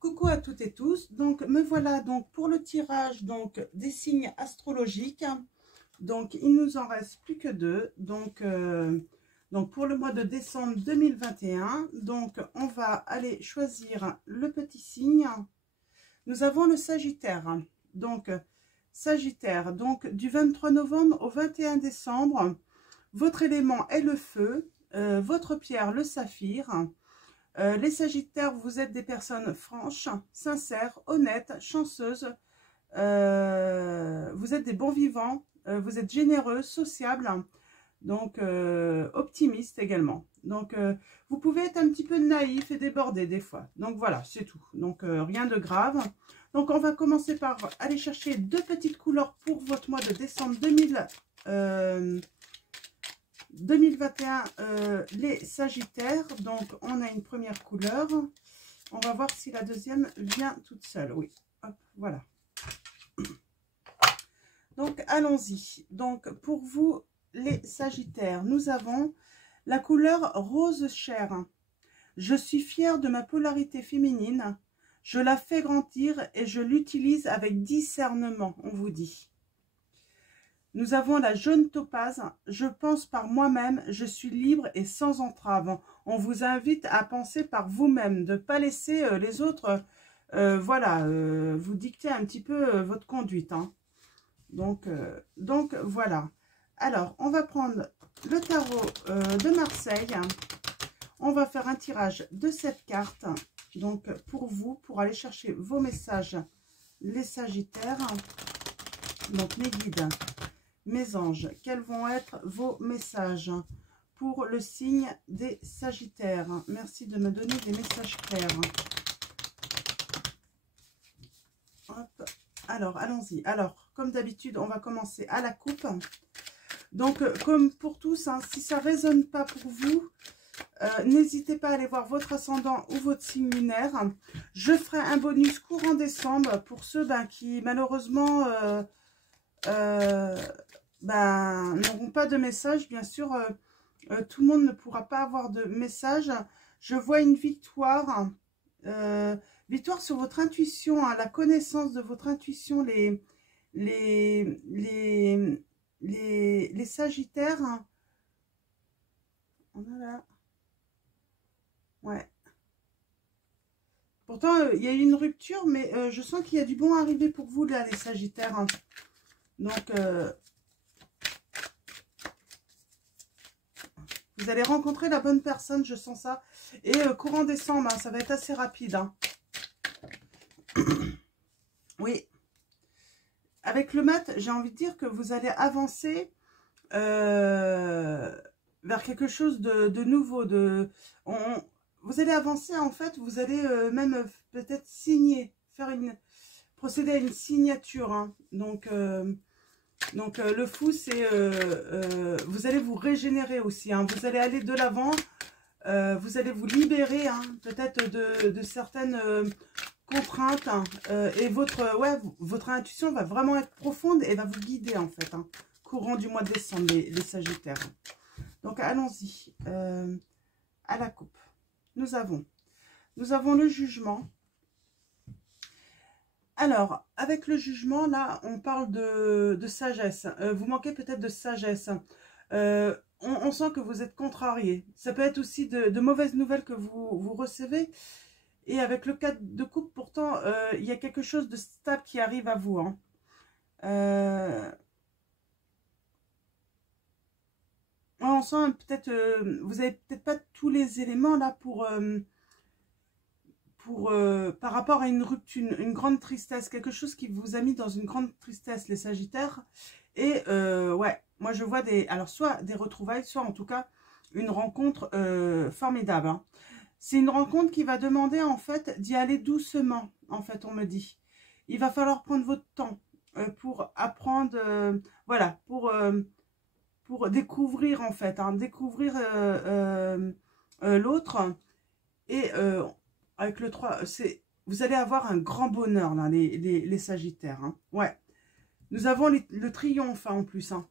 Coucou à toutes et tous, donc me voilà donc pour le tirage donc des signes astrologiques. Donc il nous en reste plus que deux, donc pour le mois de décembre 2021. Donc on va aller choisir le petit signe. Nous avons le Sagittaire, donc Sagittaire, donc du 23 novembre au 21 décembre, votre élément est le feu, votre pierre le saphir. Les Sagittaires, vous êtes des personnes franches, sincères, honnêtes, chanceuses. Vous êtes des bons vivants. Vous êtes généreux, sociables. Donc, optimistes également. Donc, vous pouvez être un petit peu naïf et débordé des fois. Donc, voilà, c'est tout. Donc, rien de grave. Donc, on va commencer par aller chercher deux petites couleurs pour votre mois de décembre 2021, les Sagittaires. Donc on a une première couleur, on va voir si la deuxième vient toute seule. Oui, hop, voilà. Donc allons-y. Donc pour vous les Sagittaires, nous avons la couleur rose chair. Je suis fière de ma polarité féminine, je la fais grandir et je l'utilise avec discernement, on vous dit. Nous avons la jaune topaze. Je pense par moi-même, je suis libre et sans entrave. On vous invite à penser par vous-même, de ne pas laisser les autres vous dicter un petit peu votre conduite. Hein. Donc voilà. Alors, on va prendre le tarot de Marseille. On va faire un tirage de 7 cartes. Donc, pour vous, pour aller chercher vos messages, les Sagittaires. Donc, mes guides. Mes anges, quels vont être vos messages pour le signe des Sagittaires? Merci de me donner des messages clairs. Hop. Alors, allons-y. Alors, comme d'habitude, on va commencer à la coupe. Donc, comme pour tous, hein, si ça ne résonne pas pour vous, n'hésitez pas à aller voir votre ascendant ou votre signe lunaire. Je ferai un bonus courant décembre pour ceux qui, malheureusement... n'auront pas de message, bien sûr, tout le monde ne pourra pas avoir de message. Je vois une victoire, victoire sur votre intuition, hein, la connaissance de votre intuition, les Sagittaires. Hein. On a là. Ouais. Pourtant, il y a eu une rupture, mais je sens qu'il y a du bon à arriver pour vous, là, les Sagittaires. Hein. Donc, vous allez rencontrer la bonne personne, je sens ça. Et courant décembre, hein, ça va être assez rapide. Hein. Oui. Avec le mat, j'ai envie de dire que vous allez avancer vers quelque chose de nouveau. Vous allez avancer, en fait, vous allez même peut-être signer, procéder à une signature. Hein. Donc, le fou, c'est vous allez vous régénérer aussi. Hein. Vous allez aller de l'avant. Vous allez vous libérer hein, peut-être de certaines contraintes. Hein, et votre intuition va vraiment être profonde et va vous guider en fait. Hein, courant du mois de décembre, les Sagittaires. Donc allons-y. À la coupe. Nous avons le jugement. Alors, avec le jugement, là, on parle de sagesse. Vous manquez peut-être de sagesse. On sent que vous êtes contrarié. Ça peut être aussi de mauvaises nouvelles que vous recevez. Et avec le 4 de coupe, pourtant, il y a quelque chose de stable qui arrive à vous. Hein. On sent peut-être... vous n'avez peut-être pas tous les éléments là par rapport à une rupture, une grande tristesse, quelque chose qui vous a mis dans une grande tristesse, les Sagittaires. Et ouais, moi je vois alors soit des retrouvailles, soit en tout cas une rencontre formidable. Hein. C'est une rencontre qui va demander en fait d'y aller doucement, en fait on me dit. Il va falloir prendre votre temps pour apprendre, voilà, pour découvrir en fait, hein, découvrir l'autre. Et avec le 3, vous allez avoir un grand bonheur, là, les Sagittaires. Hein. Ouais. Nous avons le triomphe, hein, en plus. Hein.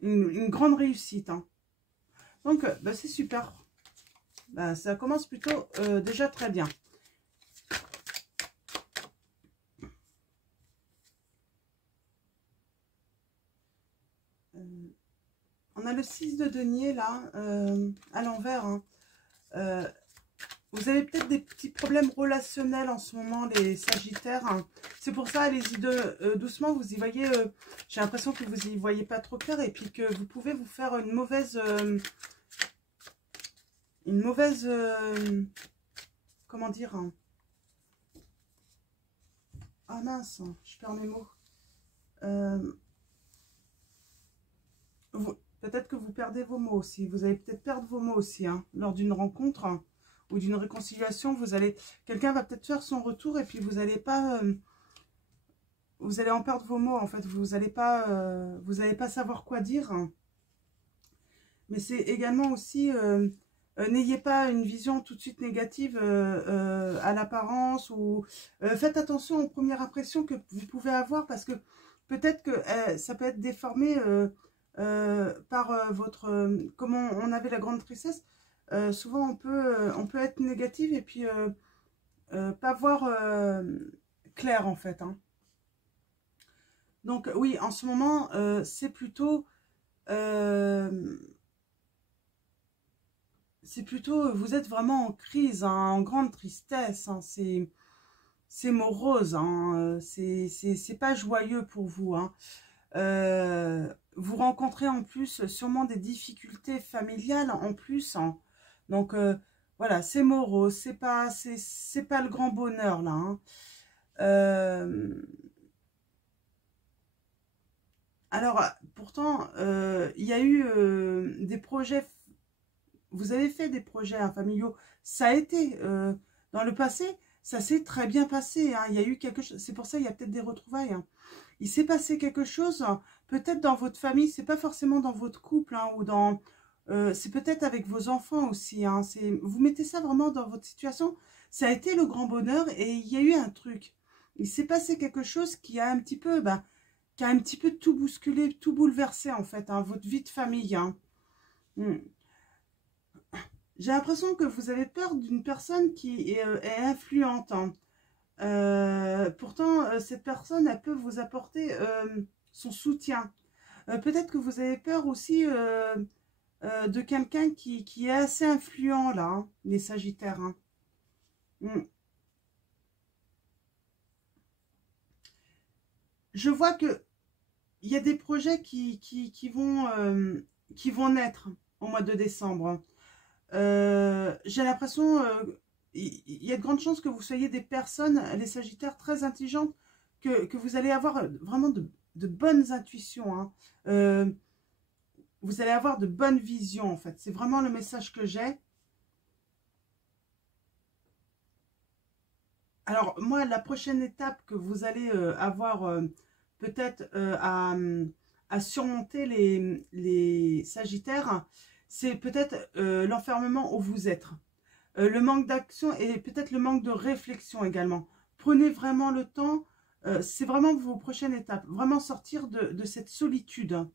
Une grande réussite. Hein. Donc, c'est super. Ça commence plutôt déjà très bien. le 6 de denier, là, à l'envers. Hein. Vous avez peut-être des petits problèmes relationnels en ce moment, les Sagittaires. Hein. C'est pour ça, allez-y doucement, vous y voyez... J'ai l'impression que vous y voyez pas trop clair et puis que vous pouvez vous faire une mauvaise... comment dire hein. Ah mince, je perds mes mots. Peut-être que vous perdez vos mots aussi. Vous allez peut-être perdre vos mots aussi. Hein, lors d'une rencontre hein, ou d'une réconciliation, quelqu'un va peut-être faire son retour et puis vous n'allez pas... vous allez en perdre vos mots en fait. Vous n'allez pas savoir quoi dire. Hein. Mais c'est également aussi... n'ayez pas une vision tout de suite négative à l'apparence ou faites attention aux premières impressions que vous pouvez avoir parce que peut-être que ça peut être déformé par votre... comment on avait la grande tristesse, souvent on peut être négative et puis pas voir clair en fait. Hein. Donc oui, en ce moment, c'est plutôt... vous êtes vraiment en crise, hein, en grande tristesse, hein, c'est morose, hein, c'est pas joyeux pour vous. Hein. Vous rencontrez en plus sûrement des difficultés familiales en plus. Hein. Donc voilà, c'est morose, c'est pas le grand bonheur là. Hein. Alors pourtant, il y a eu des projets. Vous avez fait des projets hein, familiaux, ça a été, dans le passé, ça s'est très bien passé, hein. Il y a eu quelque chose, c'est pour ça qu'il y a peut-être des retrouvailles. Hein. Il s'est passé quelque chose, peut-être dans votre famille, c'est pas forcément dans votre couple, hein, ou dans, c'est peut-être avec vos enfants aussi. Hein. Vous mettez ça vraiment dans votre situation, ça a été le grand bonheur et il y a eu un truc. Il s'est passé quelque chose qui a un petit peu, qui a un petit peu tout bousculé, tout bouleversé en fait, hein, votre vie de famille. Hein. J'ai l'impression que vous avez peur d'une personne qui est influente. Hein. Pourtant, cette personne, elle peut vous apporter son soutien. Peut-être que vous avez peur aussi de quelqu'un qui est assez influent, là, hein, les Sagittaires. Hein. Je vois que il y a des projets qui vont naître au mois de décembre. J'ai l'impression, il y a de grandes chances que vous soyez des personnes, les Sagittaires, très intelligentes, que vous allez avoir vraiment de bonnes intuitions. Hein. Vous allez avoir de bonnes visions, en fait. C'est vraiment le message que j'ai. Alors, moi, la prochaine étape que vous allez avoir peut-être à surmonter les Sagittaires, c'est peut-être l'enfermement où vous êtes. Le manque d'action et peut-être le manque de réflexion également. Prenez vraiment le temps, c'est vraiment vos prochaines étapes. Vraiment sortir de cette solitude.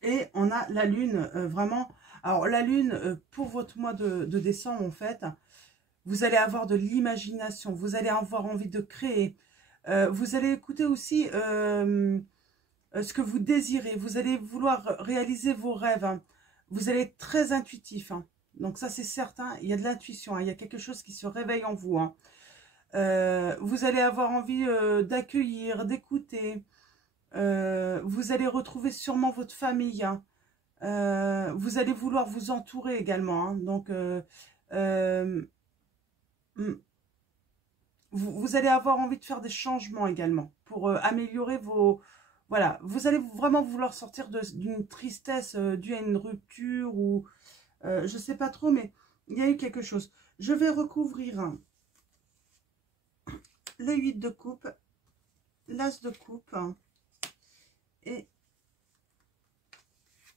Et on a la lune, vraiment. Alors la lune, pour votre mois de décembre en fait, vous allez avoir de l'imagination, vous allez avoir envie de créer. Vous allez écouter aussi... ce que vous désirez, vous allez vouloir réaliser vos rêves, hein. Vous allez être très intuitif, hein. Donc ça c'est certain, il y a de l'intuition, hein. Il y a quelque chose qui se réveille en vous. Hein. Vous allez avoir envie d'accueillir, d'écouter, vous allez retrouver sûrement votre famille, hein. Vous allez vouloir vous entourer également, hein. Donc vous allez avoir envie de faire des changements également pour améliorer vos... Voilà, vous allez vraiment vouloir sortir d'une tristesse due à une rupture ou... je ne sais pas trop, mais il y a eu quelque chose. Je vais recouvrir le 8 de coupe, l'as de coupe et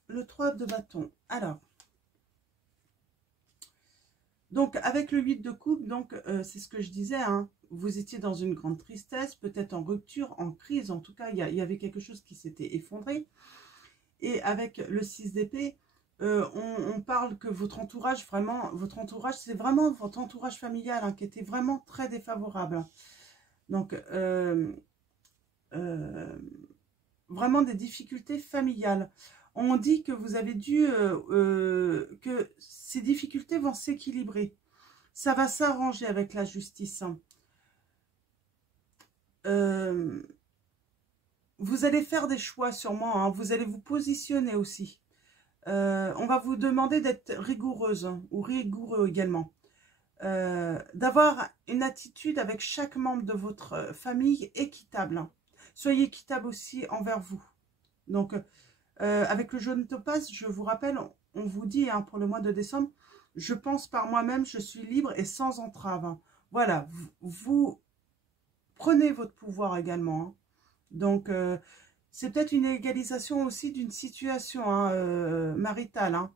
le 3 de bâton. Alors, donc avec le 8 de coupe, donc c'est ce que je disais, hein, vous étiez dans une grande tristesse, peut-être en rupture, en crise, en tout cas, il y avait quelque chose qui s'était effondré. Et avec le 6 d'épée, on parle que votre entourage, c'est vraiment votre entourage familial hein, qui était vraiment très défavorable. Donc, vraiment des difficultés familiales. On dit que vous avez dû, que ces difficultés vont s'équilibrer. Ça va s'arranger avec la justice. Vous allez faire des choix sûrement, hein. Vous allez vous positionner aussi. On va vous demander d'être rigoureuse, hein, ou rigoureux également. D'avoir une attitude avec chaque membre de votre famille équitable. Hein. Soyez équitable aussi envers vous. Donc, avec le jaune topaz, je vous rappelle, on vous dit hein, pour le mois de décembre, je pense par moi-même, je suis libre et sans entrave. Hein. Voilà, vous prenez votre pouvoir également. Hein. Donc, c'est peut-être une égalisation aussi d'une situation hein, maritale. Hein.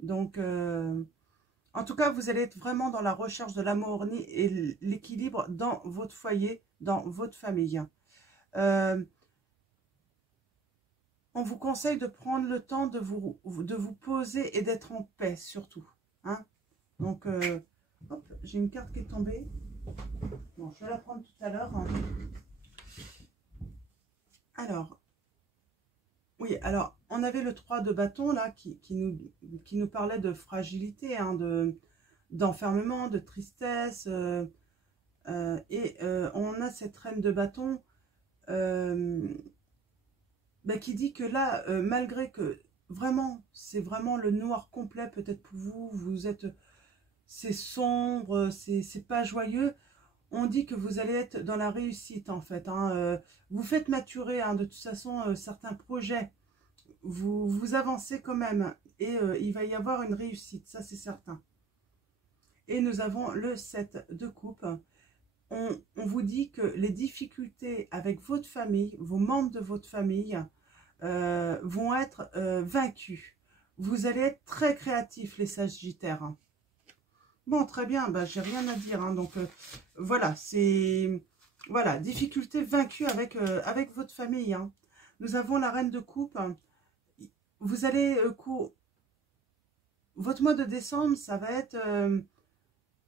Donc, en tout cas, vous allez être vraiment dans la recherche de l'harmonie et l'équilibre dans votre foyer, dans votre famille. On vous conseille de prendre le temps de vous poser et d'être en paix, surtout. Hein. Donc, hop, j'ai une carte qui est tombée. Bon, je vais la prendre tout à l'heure. Alors, oui, alors, on avait le 3 de bâton, là, qui nous parlait de fragilité, hein, d'enfermement, de tristesse. Et on a cette reine de bâton qui dit que là, malgré que vraiment, c'est vraiment le noir complet peut-être pour vous, c'est sombre, c'est pas joyeux, on dit que vous allez être dans la réussite en fait. Hein, vous faites maturer hein, de toute façon certains projets, vous avancez quand même et il va y avoir une réussite, ça c'est certain. Et nous avons le 7 de coupe. On vous dit que les difficultés avec votre famille, vos membres de votre famille, vont être vaincus. Vous allez être très créatifs, les Sagittaires. Hein. Bon, très bien, bah, j'ai rien à dire. Hein, donc, voilà, c'est... Voilà, difficultés vaincues avec, avec votre famille. Hein. Nous avons la reine de coupe. Vous allez... votre mois de décembre, ça va être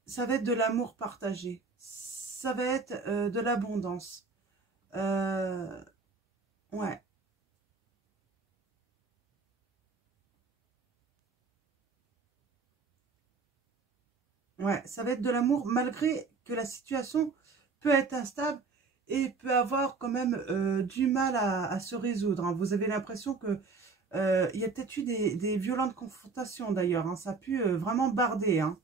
de l'amour partagé. Ça va être de l'abondance. Ouais. Ouais, ça va être de l'amour malgré que la situation peut être instable et peut avoir quand même du mal à se résoudre. Hein. Vous avez l'impression que il y a peut-être eu des violentes confrontations d'ailleurs. Hein. Ça a pu vraiment barder. Hein.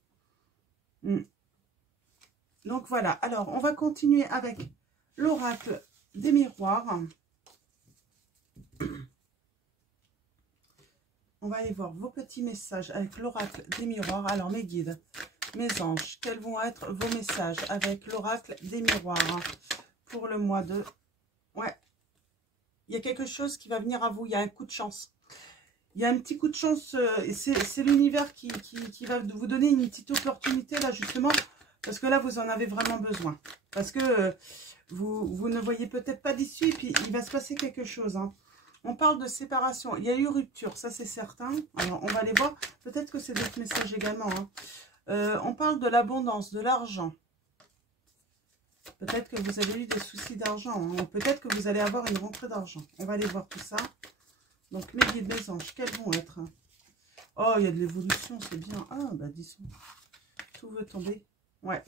Donc voilà, alors on va continuer avec l'oracle des miroirs. On va aller voir vos petits messages avec l'oracle des miroirs. Alors mes guides, mes anges, quels vont être vos messages avec l'oracle des miroirs pour le mois de... Ouais, il y a quelque chose qui va venir à vous, il y a un coup de chance. Il y a un petit coup de chance, c'est l'univers qui va vous donner une petite opportunité là justement. Parce que là, vous en avez vraiment besoin. Parce que vous ne voyez peut-être pas d'issue. Et puis, il va se passer quelque chose. Hein. On parle de séparation. Il y a eu rupture, ça c'est certain. Alors, on va aller voir. Peut-être que c'est d'autres messages également. Hein. On parle de l'abondance, de l'argent. Peut-être que vous avez eu des soucis d'argent. Hein. Peut-être que vous allez avoir une rentrée d'argent. On va aller voir tout ça. Donc, mes guides, mes anges, quels vont être? Oh, il y a de l'évolution, c'est bien. Ah, bah, disons. Tout veut tomber. Ouais.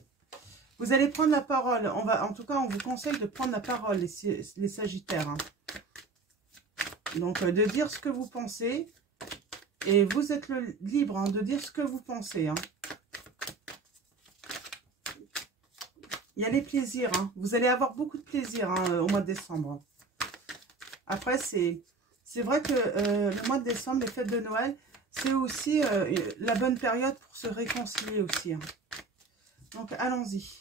Vous allez prendre la parole. En tout cas, on vous conseille de prendre la parole, les Sagittaires. Hein. Donc, de dire ce que vous pensez. Et vous êtes libre hein, de dire ce que vous pensez. Hein. Il y a les plaisirs. Hein. Vous allez avoir beaucoup de plaisir hein, au mois de décembre. Après, c'est vrai que le mois de décembre, les fêtes de Noël, c'est aussi la bonne période pour se réconcilier aussi. Hein. Donc, allons-y.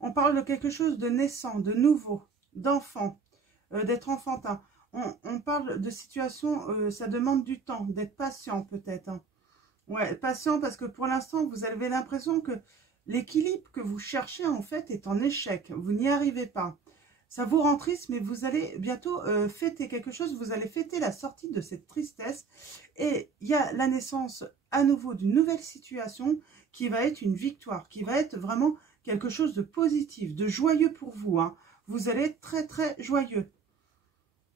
On parle de quelque chose de naissant, de nouveau, d'enfant, d'être enfantin. On parle de situation, ça demande du temps, d'être patient peut-être. Hein. Ouais, patient parce que pour l'instant, vous avez l'impression que l'équilibre que vous cherchez en fait est en échec. Vous n'y arrivez pas. Ça vous rend triste, mais vous allez bientôt fêter quelque chose. Vous allez fêter la sortie de cette tristesse. Et il y a la naissance à nouveau d'une nouvelle situation qui va être une victoire, qui va être vraiment quelque chose de positif, de joyeux pour vous. Hein. vous allez être très très joyeux.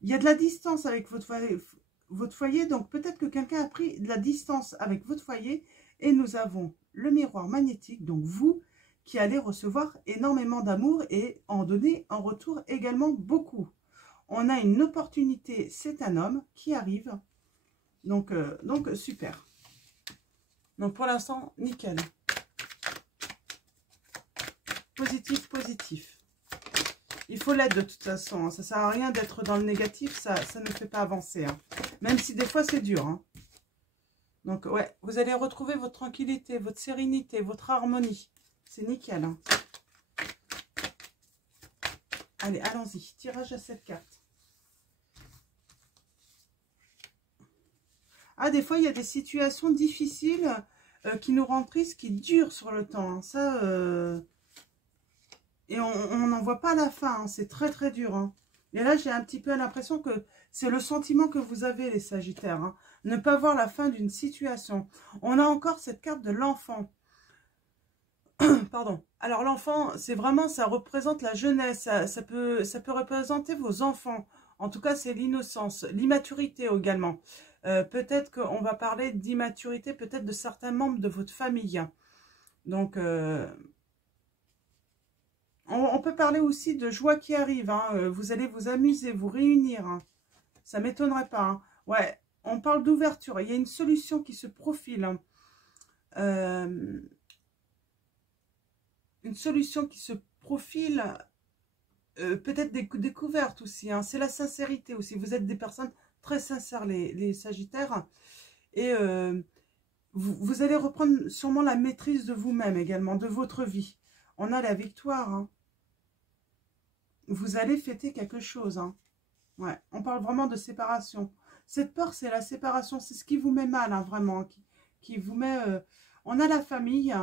Il y a de la distance avec votre foyer, donc peut-être que quelqu'un a pris de la distance avec votre foyer. Et nous avons le miroir magnétique, donc vous qui allez recevoir énormément d'amour et en donner en retour également beaucoup. On a une opportunité, c'est un homme qui arrive, donc super. Donc pour l'instant, nickel. Positif, positif. Il faut l'être de toute façon, hein. Ça ne sert à rien d'être dans le négatif, ça ne fait pas avancer, hein. Même si des fois c'est dur, hein. Donc ouais, vous allez retrouver votre tranquillité, votre sérénité, votre harmonie. C'est nickel, hein. Allez, allons-y. Tirage à cette carte. Ah, des fois, il y a des situations difficiles qui nous rendent tristes, qui durent sur le temps, hein. Ça, et on n'en voit pas la fin, hein. C'est très, très dur, hein. Et là, j'ai un petit peu l'impression que c'est le sentiment que vous avez, les Sagittaires, hein. Ne pas voir la fin d'une situation. On a encore cette carte de l'enfant. Pardon. Alors l'enfant, c'est vraiment, ça représente la jeunesse, ça peut représenter vos enfants. En tout cas, c'est l'innocence, l'immaturité également. Peut-être qu'on va parler d'immaturité, peut-être de certains membres de votre famille. Donc, on peut parler aussi de joie qui arrive, hein. Vous allez vous amuser, vous réunir, hein. Ça ne m'étonnerait pas, hein. Ouais, on parle d'ouverture. Il y a une solution qui se profile, hein. Une solution qui se profile, peut-être des découvertes aussi, hein. C'est la sincérité aussi. Vous êtes des personnes très sincères, les Sagittaires. Et vous allez reprendre sûrement la maîtrise de vous-même également, de votre vie. On a la victoire, hein. Vous allez fêter quelque chose, hein. Ouais, on parle vraiment de séparation. Cette peur, c'est la séparation. C'est ce qui vous met mal, hein, vraiment. Qui vous met... On a la famille.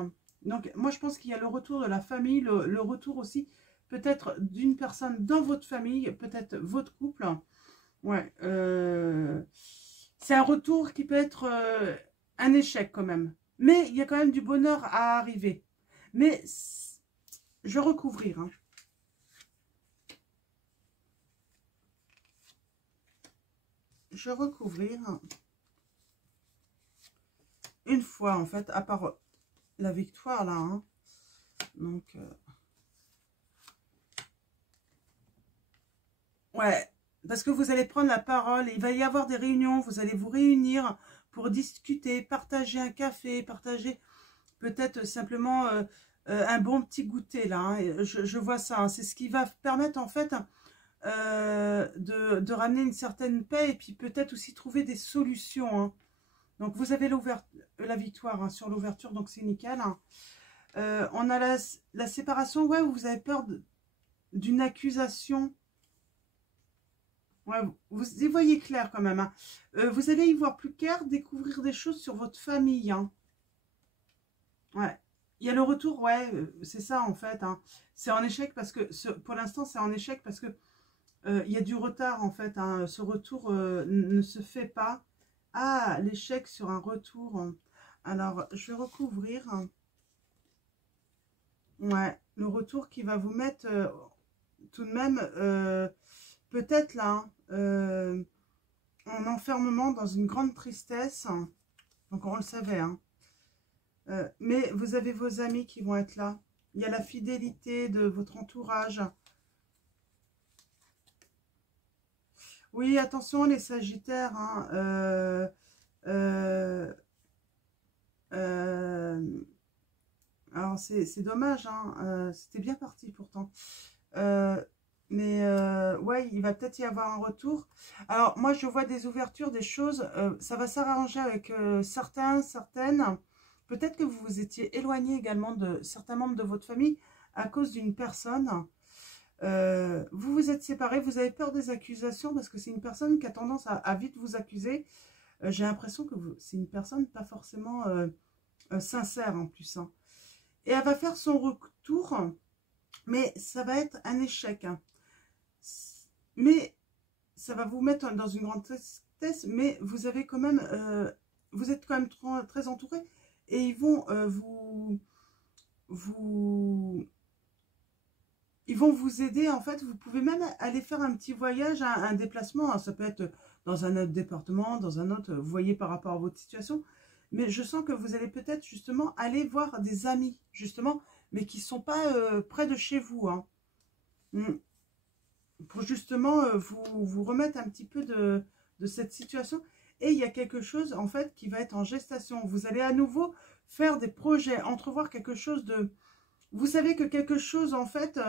Donc, moi, je pense qu'il y a le retour de la famille. Le retour aussi, peut-être, d'une personne dans votre famille. Peut-être votre couple. Ouais. C'est un retour qui peut être un échec, quand même. Mais il y a quand même du bonheur à arriver. Mais je vais recouvrir, hein. Je vais recouvrir une fois, en fait, à part la victoire, là, hein. Donc, ouais, parce que vous allez prendre la parole, il va y avoir des réunions, vous allez vous réunir pour discuter, partager un café, partager peut-être simplement un bon petit goûter, là, hein. Je vois ça, hein. C'est ce qui va permettre, en fait, de ramener une certaine paix et puis peut-être aussi trouver des solutions, hein. Donc, vous avez la victoire, hein, sur l'ouverture, donc c'est nickel, hein. On a la séparation, ouais, où vous avez peur d'une accusation. Ouais, vous y voyez clair quand même, hein. Vous allez y voir plus clair, découvrir des choses sur votre famille, hein. Ouais. Il y a le retour, ouais, c'est ça en fait, hein. C'est en échec parce que, pour l'instant, c'est en échec parce que il y a du retard en fait, hein. Ce retour ne se fait pas. Ah, l'échec sur un retour. Alors, je vais recouvrir. Ouais, le retour qui va vous mettre tout de même, peut-être là, en enfermement dans une grande tristesse. Donc, on le savait, hein. Mais vous avez vos amis qui vont être là. Il y a la fidélité de votre entourage. Oui, attention les Sagittaires, hein, alors c'est dommage, hein, c'était bien parti pourtant. Mais ouais, il va peut-être y avoir un retour. Alors moi je vois des ouvertures, des choses, ça va s'arranger avec certaines. Peut-être que vous vous étiez éloigné également de certains membres de votre famille à cause d'une personne. Vous vous êtes séparés, vous avez peur des accusations parce que c'est une personne qui a tendance à vite vous accuser. J'ai l'impression que c'est une personne pas forcément sincère en plus, hein. Et elle va faire son retour, mais ça va être un échec, hein. Mais ça va vous mettre dans une grande tristesse, mais vous avez quand même, vous êtes quand même très entouré et ils vont ils vont vous aider, en fait. Vous pouvez même aller faire un petit voyage, un déplacement. Ça peut être dans un autre département, dans un autre, vous voyez, par rapport à votre situation. Mais je sens que vous allez peut-être justement aller voir des amis, justement, mais qui ne sont pas près de chez vous. Hein. Pour justement vous remettre un petit peu de cette situation. Et il y a quelque chose, en fait, qui va être en gestation. Vous allez à nouveau faire des projets, entrevoir quelque chose de... Vous savez que quelque chose, en fait,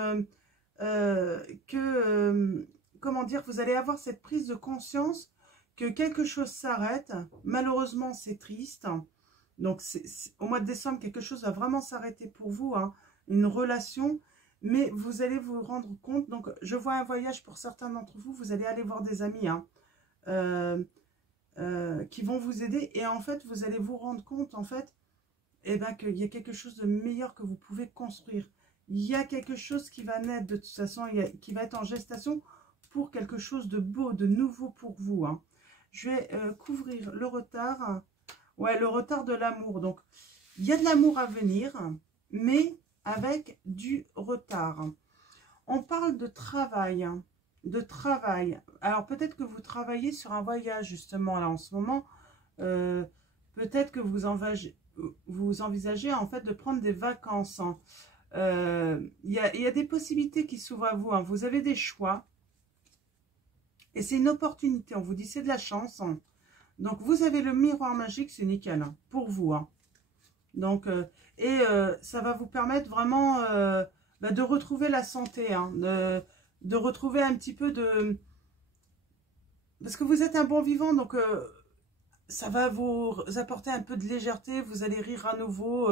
comment dire, vous allez avoir cette prise de conscience que quelque chose s'arrête. Malheureusement, c'est triste. Donc, au mois de décembre, quelque chose va vraiment s'arrêter pour vous, hein, une relation, mais vous allez vous rendre compte. Donc, je vois un voyage pour certains d'entre vous. Vous allez aller voir des amis, hein, qui vont vous aider. Et en fait, vous allez vous rendre compte, en fait, eh ben, qu'il y a quelque chose de meilleur que vous pouvez construire. Il y a quelque chose qui va naître de toute façon, qui va être en gestation pour quelque chose de beau, de nouveau pour vous. Hein. Je vais couvrir le retard. Ouais, le retard de l'amour. Donc, il y a de l'amour à venir, mais avec du retard. On parle de travail. De travail. Alors, peut-être que vous travaillez sur un voyage, justement, là, en ce moment. Peut-être que vous envisagez, en fait, de prendre des vacances. Hein. Il y a des possibilités qui s'ouvrent à vous. Hein. Vous avez des choix. Et c'est une opportunité. On vous dit c'est de la chance. Hein. Donc, vous avez le miroir magique. C'est nickel hein, pour vous. Hein. Donc, ça va vous permettre vraiment de retrouver la santé. Hein, de retrouver un petit peu de... Parce que vous êtes un bon vivant. Donc, ça va vous apporter un peu de légèreté. Vous allez rire à nouveau.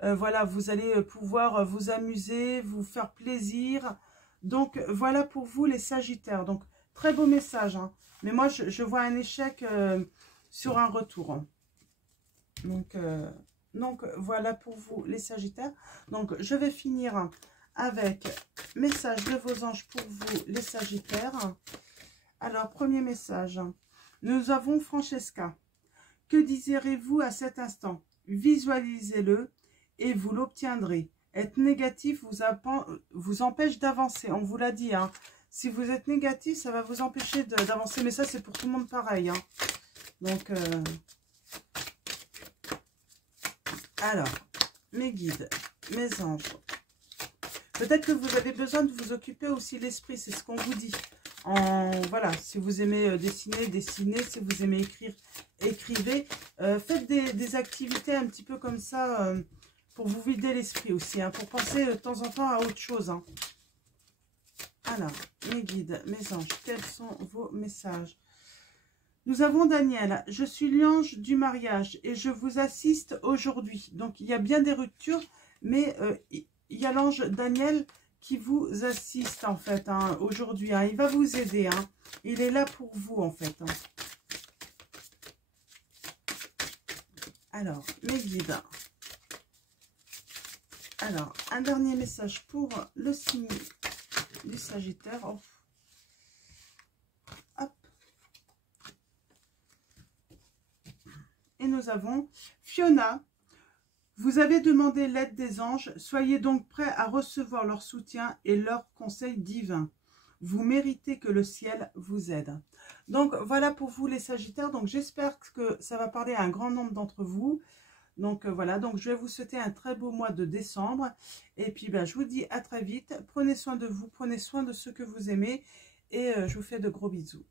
Voilà, vous allez pouvoir vous amuser, vous faire plaisir. Donc, voilà pour vous les Sagittaires. Donc, très beau message. Hein. Mais moi, je vois un échec sur un retour. Hein. Donc, voilà pour vous les Sagittaires. Donc, je vais finir avec message de vos anges pour vous les Sagittaires. Alors, premier message. Nous avons Francesca. Que désirez-vous à cet instant? Visualisez-le et vous l'obtiendrez. Être négatif vous empêche d'avancer. On vous l'a dit. Hein. Si vous êtes négatif, ça va vous empêcher d'avancer. Mais ça, c'est pour tout le monde pareil. Hein. Donc, alors, mes guides, mes anges. Peut-être que vous avez besoin de vous occuper aussi l'esprit. C'est ce qu'on vous dit. Voilà, si vous aimez dessiner, dessinez. Si vous aimez écrire, écrivez. Faites des activités un petit peu comme ça pour vous vider l'esprit aussi. Hein, pour penser de temps en temps à autre chose. Hein. Alors, mes guides, mes anges, quels sont vos messages? Nous avons Daniel. Je suis l'ange du mariage et je vous assiste aujourd'hui. Donc, il y a bien des ruptures, mais il y a l'ange Daniel qui vous assiste en fait hein, aujourd'hui. Hein. Il va vous aider. Hein. Il est là pour vous en fait. Hein. Alors, mes guides. Alors, un dernier message pour le signe du Sagittaire. Oh. Hop. Et nous avons Fiona. Vous avez demandé l'aide des anges. Soyez donc prêts à recevoir leur soutien et leurs conseils divins. Vous méritez que le ciel vous aide. Donc, voilà pour vous les Sagittaires. Donc, j'espère que ça va parler à un grand nombre d'entre vous. Donc, voilà. Donc, je vais vous souhaiter un très beau mois de décembre. Et puis, je vous dis à très vite. Prenez soin de vous. Prenez soin de ceux que vous aimez. Et je vous fais de gros bisous.